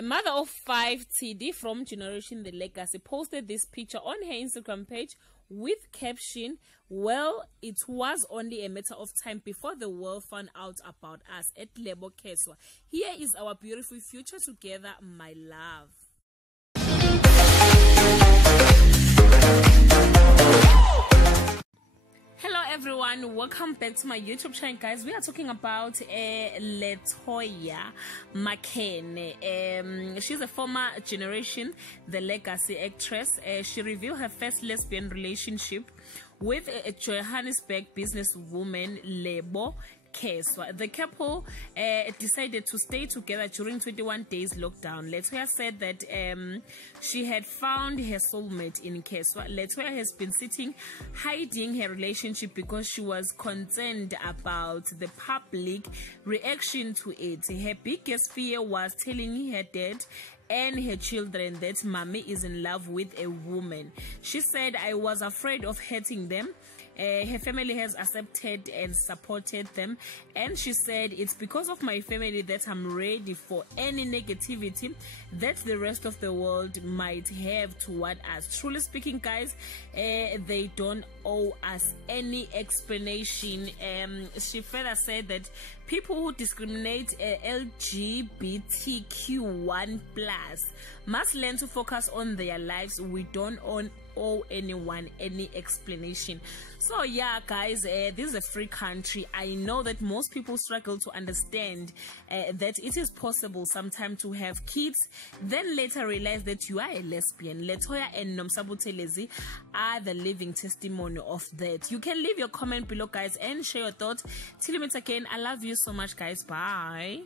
A mother of 5, TD from Generation The Legacy, posted this picture on her Instagram page with caption, "Well, it was only a matter of time before the world found out about us at Lebo Keswa. Here is our beautiful future together, my love." Hello everyone, welcome back to my YouTube channel, guys. We are talking about LeToya McKenne. She's a former Generation The Legacy actress. She revealed her first lesbian relationship with a Johannesburg businesswoman, Lebo Keswa. The couple decided to stay together during 21 days lockdown. LeToya said that she had found her soulmate in Keswa. LeToya has been hiding her relationship because she was concerned about the public reaction to it. Her biggest fear was telling her dad and her children that mommy is in love with a woman. She said, "I was afraid of hurting them." Her family has accepted and supported them, and she said, "It's because of my family that I'm ready for any negativity that the rest of the world might have toward us." Truly speaking, guys, they don't owe us any explanation. She further said that people who discriminate LGBTQ1+ must learn to focus on their lives. We don't owe anyone any explanation. So yeah, guys, this is a free country. I know that most people struggle to understand that it is possible sometimes to have kids, then later realize that you are a lesbian. LeToya and Nomsabu Telezi are the living testimony of that. You can leave your comment below, guys, and share your thoughts. Till we meet again, I love you so much, guys. Bye.